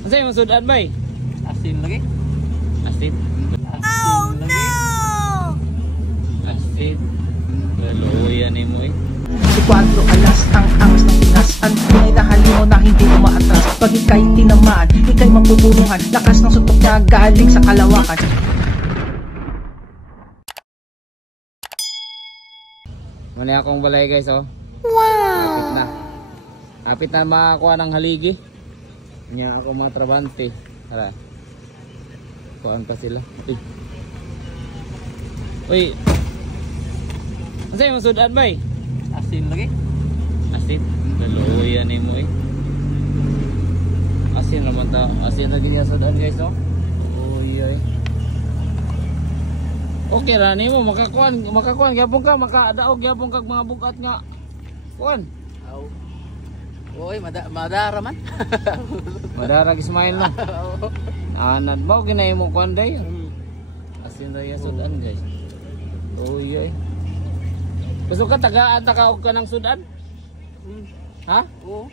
Masay mo sudan bay? Asin lagi. Asin. Oh no! Asin. Galuyan ni mo eh. Si 4 alas ang angas ng pinasan. Tunay na halimo na hindi umaatras. Pag ika'y tinamaan, ika'y mapupulungan. Lakas ng suntok niya galing sa kalawakan. Muna akong balay guys oh. Wow! Apit na makakuha ng haligi. Nga ako mga trabante. Tara. Kuhaan pa sila. Uy. Masay mo sudan bay? Asin lagi. Asin. Galuyan ni mo eh. Asin naman ta. Asin lagi niya sudan guys oh. Uy ay. Okay ra nimo makakuan gyapon ka makadaog gyapon kag mga bugat nga. Kuan. Aw. Oy, madara man. Madara Ismail no. Anad mo ginay mo kuan day. Asin ra ya sudan guys. Uy ay. Gusto ka tagaan takaog ka ng sudan? Ha? Oo.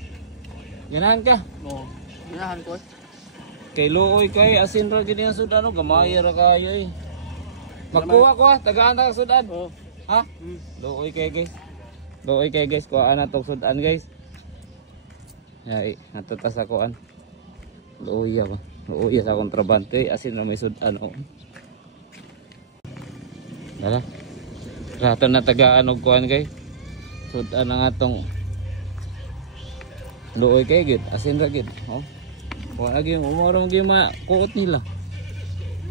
Ganahan ka? Oo. Ganahan ko. Kay luoy kay asin ra gid ang sudan no gamay ra kayo eh. Magkuha ko tagaan ta sudan. Oo. Ha? Luoy kay guys. Luoy kay guys kuha na tong sudan guys. Ay, natutas akoan. Luoy ba? Luoy sa akong trabante asin na may sudan oh. Dala. Rato na tagaan og kuan kay. Sudan ang atong luoy kay gid asin ra gid. Oh. Kuha lagi mo mo gyud makuot nila.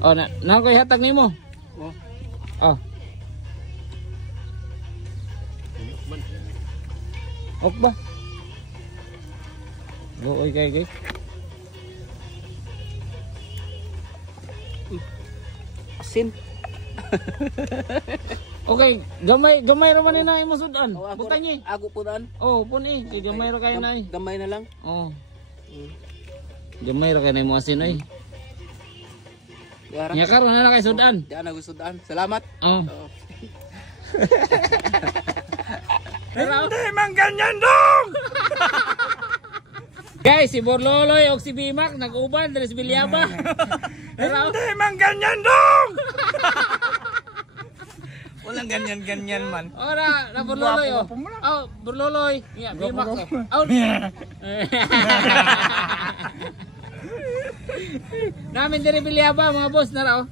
Oh na koy hatag nimo. Oh. Ah. Ok ba? Luoy kay guys. Asin. Okay, gamay ra man na imo sudan. Butang ni. Ako punan. Oh, puni, kay gamay ra kay na. Gamay na lang. Oh. Gamay ra kay na imo asin ay. Nya karon na kay sudan. Di ana gustudan. Salamat. Oh. Hindi man ganyan dong. Guys, si Borloloy og si Bimak nag-uban diri sa Bilyaba. Hindi man ganyan dong. Walang ganyan man. Ora, na Borloloy oh. Oh, Borloloy. Yeah, Bimak. Oh. Namin diri Bilyaba mga boss na ra oh.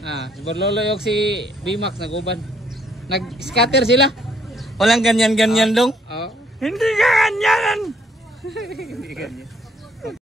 Ah, si Borloloy og si Bimak nag-uban. Nag-scatter sila. Walang ganyan dong. Oh. Hindi ka ganyan. Hindi ganyan.